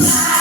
Bye.